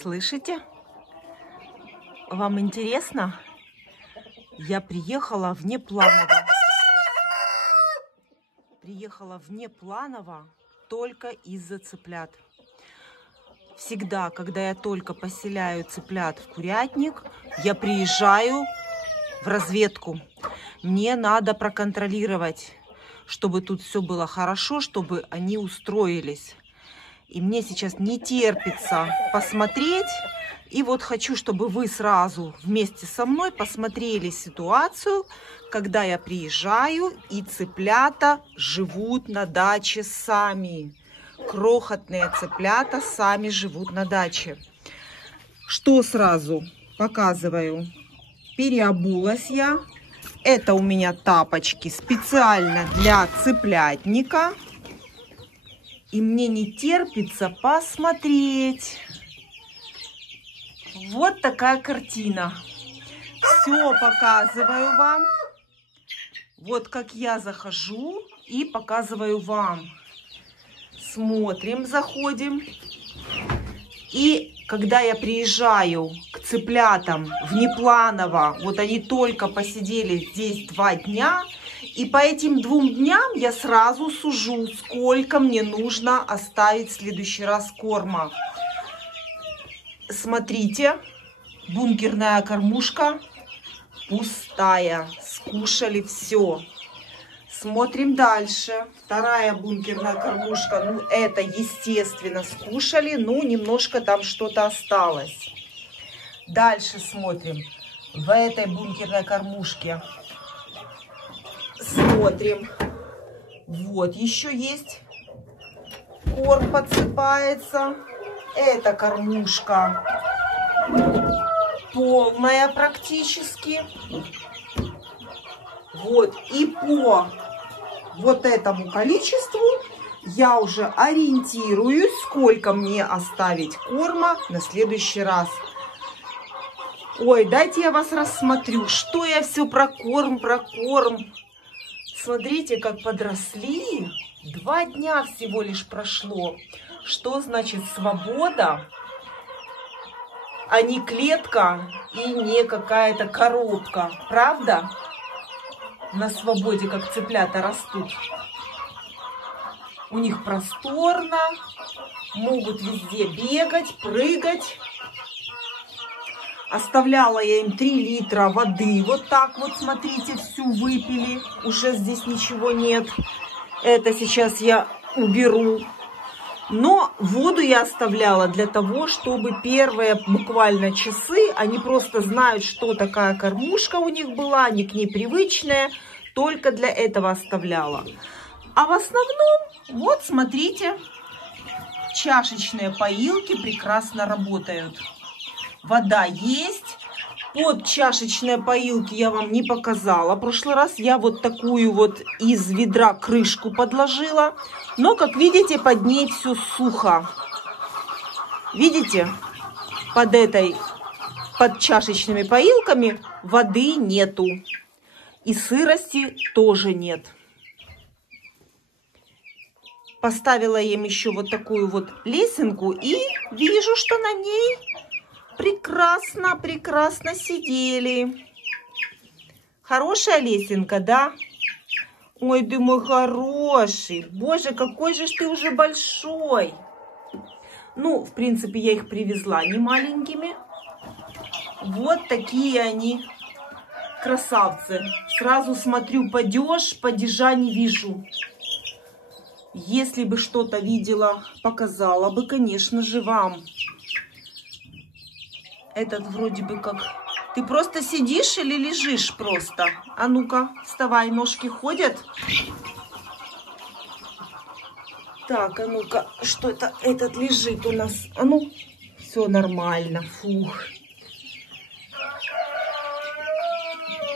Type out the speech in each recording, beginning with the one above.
Слышите? Вам интересно? Я приехала внепланово. Только из-за цыплят. Всегда, когда я только поселяю цыплят в курятник, я приезжаю в разведку. Мне надо проконтролировать, чтобы тут все было хорошо, чтобы они устроились. И мне сейчас не терпится посмотреть. И вот хочу, чтобы вы сразу вместе со мной посмотрели ситуацию, когда я приезжаю, и цыплята живут на даче сами. Крохотные цыплята сами живут на даче. Что сразу показываю? Переобулась я. Это у меня тапочки специально для цыплятника. И мне не терпится посмотреть. Вот такая картина. Все показываю вам. Вот как я захожу и показываю вам. Смотрим, заходим. И когда я приезжаю к цыплятам внепланово, вот они только посидели здесь 2 дня, и по этим 2 дням я сразу сужу, сколько мне нужно оставить в следующий раз корма. Смотрите, бункерная кормушка пустая, скушали все. Смотрим дальше. Вторая бункерная кормушка, ну это естественно скушали, ну немножко там что-то осталось. Дальше смотрим. В этой бункерной кормушке смотрим. Вот еще есть. Корм подсыпается. Эта кормушка полная практически. Вот. И по вот этому количеству я уже ориентируюсь, сколько мне оставить корма на следующий раз. Ой, дайте я вас рассмотрю, что я все про корм. Смотрите, как подросли. 2 дня всего лишь прошло. Что значит свобода, а не клетка и не какая-то коробка. Правда? На свободе, как цыплята растут. У них просторно, могут везде бегать, прыгать. Оставляла я им 3 литра воды. Вот так вот, смотрите, всю выпили. Уже здесь ничего нет. Это сейчас я уберу. Но воду я оставляла для того, чтобы первые буквально часы, они просто знают, что такая кормушка у них была, они к ней привычные, только для этого оставляла. А в основном, вот смотрите, чашечные поилки прекрасно работают. Вода есть. Под чашечные поилки я вам не показала. В прошлый раз я вот такую вот из ведра крышку подложила. Но, как видите, под ней все сухо. Видите? Под чашечными поилками воды нету. И сырости тоже нет. Поставила им еще вот такую вот лесенку. И вижу, что на ней прекрасно сидели. Хорошая лесенка, да? Ой, ты мой хороший. Боже, какой же ты уже большой. Ну, в принципе, я их привезла не маленькими. Вот такие они красавцы. Сразу смотрю, падежа не вижу. Если бы что-то видела, показала бы, конечно же, вам. Этот вроде бы как... Ты просто сидишь или лежишь просто? А ну-ка, вставай, ножки ходят. Так, а ну-ка, что это? Этот лежит у нас. А ну, все нормально. Фух.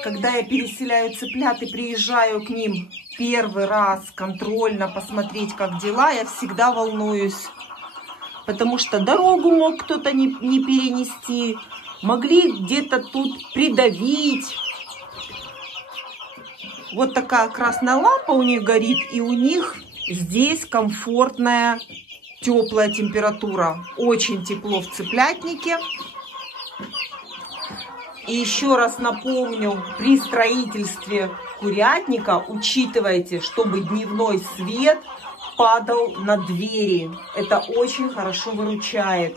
Когда я переселяю цыплят и приезжаю к ним первый раз контрольно посмотреть, как дела, я всегда волнуюсь. Потому что дорогу мог кто-то не перенести. Могли где-то тут придавить. Вот такая красная лампа у них горит. И у них здесь комфортная теплая температура, очень тепло в цыплятнике. И еще раз напомню, при строительстве курятника учитывайте, чтобы дневной свет падал на двери. Это очень хорошо выручает.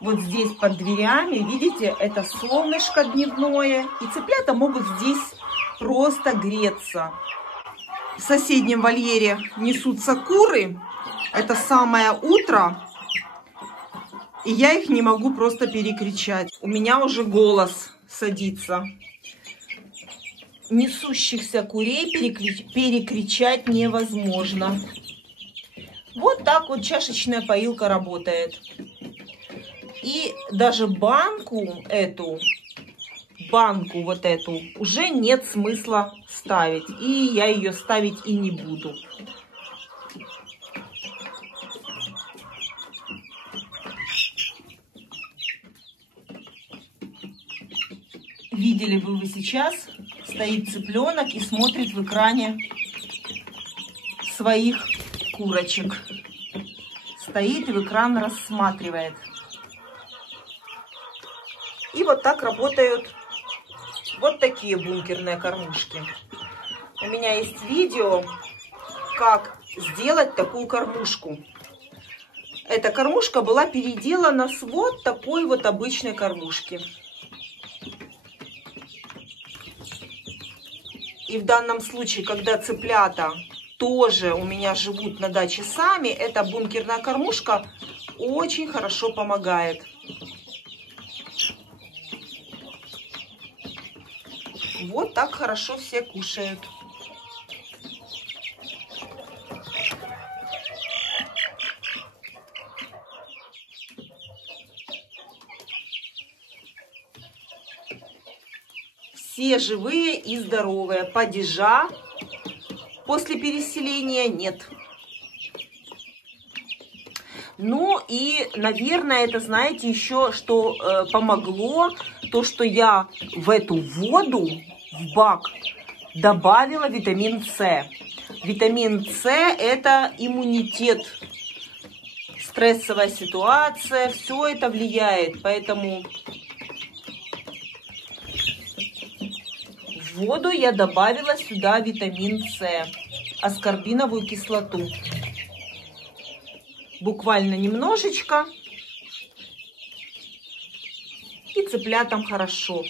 Вот здесь под дверями, видите, это солнышко дневное. И цыплята могут здесь просто греться. В соседнем вольере несутся куры. Это самое утро. И я их не могу просто перекричать. У меня уже голос садится. Несущихся курей перекричать невозможно. Вот так вот чашечная поилка работает. И даже банку вот эту уже нет смысла ставить. И я ее ставить и не буду. Видели бы вы сейчас, стоит цыпленок и смотрит в экране своих курочек. Стоит и в экран рассматривает. И вот так работают вот такие бункерные кормушки. У меня есть видео, как сделать такую кормушку. Эта кормушка была переделана с вот такой вот обычной кормушки. И в данном случае, когда цыплята тоже у меня живут на даче сами, эта бункерная кормушка очень хорошо помогает. Вот так хорошо все кушают. Все живые и здоровые. Падежа после переселения нет. Ну и, наверное, это, знаете, еще что помогло, то, что я в эту воду, в бак, добавила витамин С. Витамин С – это иммунитет, стрессовая ситуация, все это влияет, поэтому в воду я добавила сюда витамин С, аскорбиновую кислоту. Буквально немножечко. И цыплятам хорошо.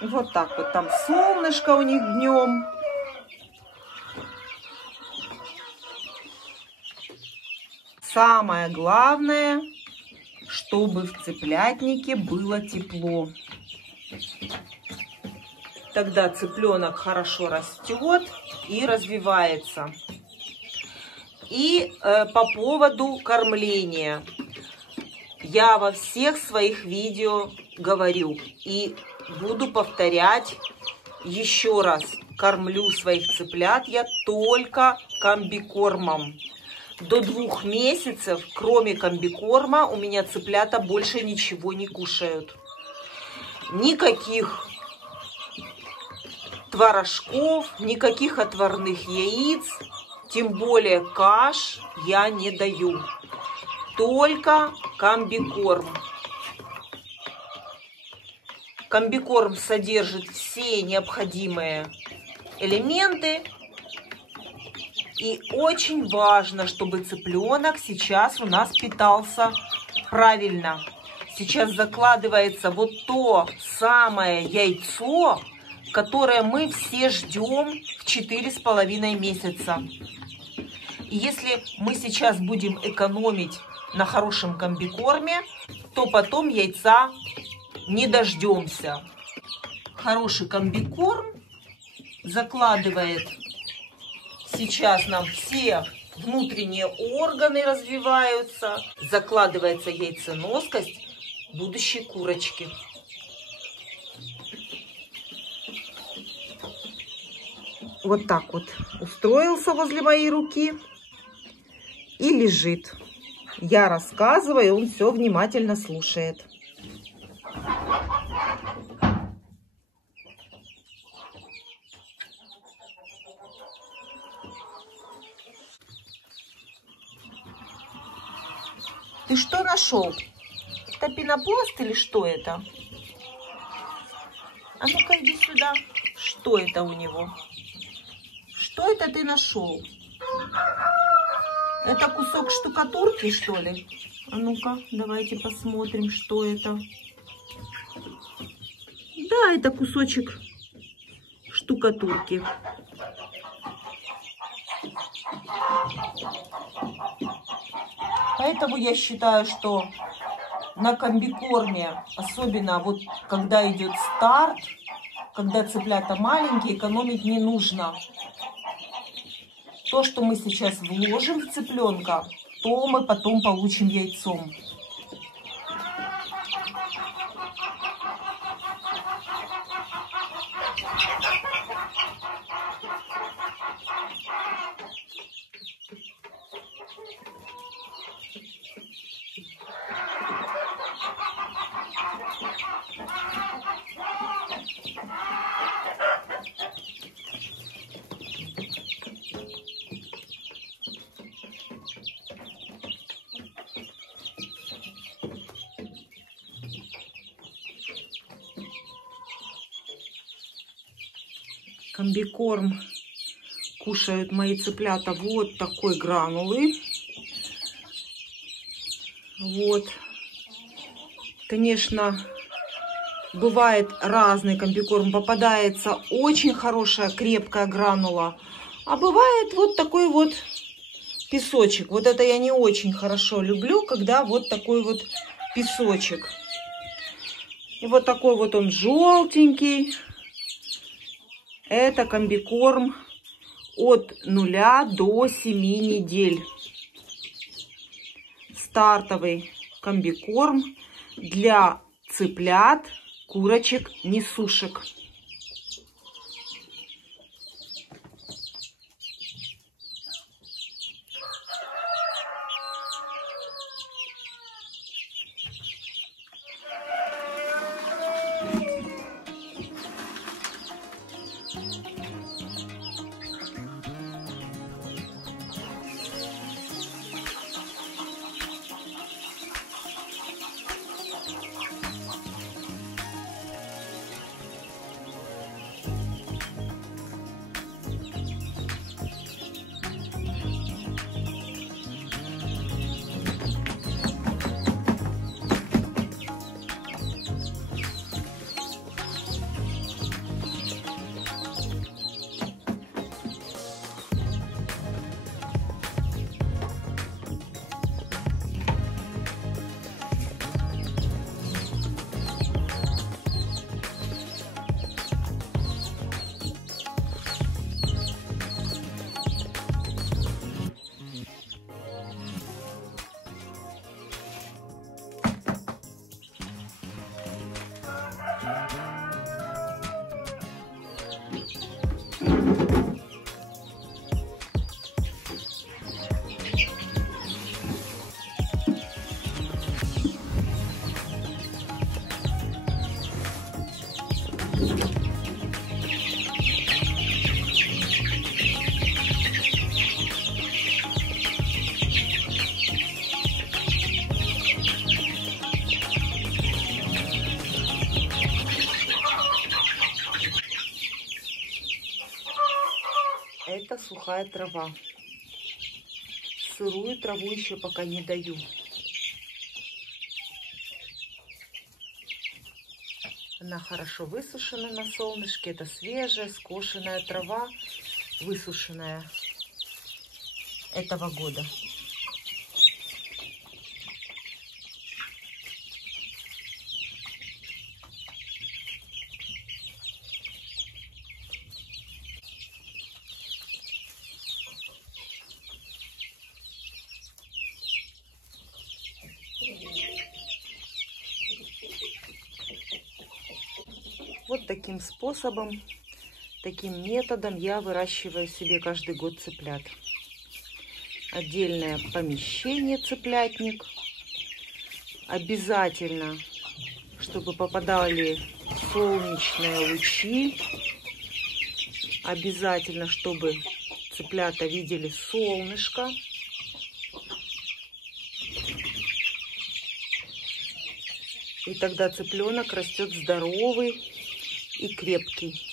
Вот так вот. Там солнышко у них днем. Самое главное, чтобы в цыплятнике было тепло. Тогда цыпленок хорошо растет и развивается. И по поводу кормления. Я во всех своих видео говорю и буду повторять еще раз. Кормлю своих цыплят я только комбикормом. До 2 месяцев, кроме комбикорма, у меня цыплята больше ничего не кушают. Никаких творожков, никаких отварных яиц, тем более каш я не даю. Только комбикорм. Комбикорм содержит все необходимые элементы. И очень важно, чтобы цыпленок сейчас у нас питался правильно. Сейчас закладывается вот то самое яйцо, которое мы все ждем в 4,5 месяца. И если мы сейчас будем экономить на хорошем комбикорме, то потом яйца не дождемся. Хороший комбикорм закладывает сейчас нам все внутренние органы развиваются, закладывается яйценоскость будущей курочки. Вот так вот устроился возле моей руки. и лежит. Я рассказываю, он все внимательно слушает. Ты что нашел? Это пенопласт или что это? А ну-ка иди сюда. Что это у него? Что это ты нашел? Это кусок штукатурки, что ли? А ну-ка, давайте посмотрим, что это. Да, это кусочек штукатурки. Поэтому я считаю, что на комбикорме, особенно вот когда идет старт, когда цыплята маленькие, экономить не нужно. То, что мы сейчас вложим в цыпленка, то мы потом получим яйцом. Комбикорм кушают мои цыплята вот такой гранулы. Вот. Конечно, бывает разный комбикорм. Попадается очень хорошая крепкая гранула. А бывает вот такой вот песочек. Вот это я не очень хорошо люблю, когда вот такой вот песочек. И вот такой вот он желтенький. Это комбикорм от 0 до 7 недель. Стартовый комбикорм для цыплят, курочек, несушек. Это сухая трава. Сырую траву еще пока не даю. Она хорошо высушена на солнышке. Это свежая, скошенная трава, высушенная этого года. Вот таким способом, таким методом я выращиваю себе каждый год цыплят. отдельное помещение цыплятник. Обязательно, чтобы попадали солнечные лучи. Обязательно, чтобы цыплята видели солнышко. И тогда цыпленок растет здоровый и крепкий.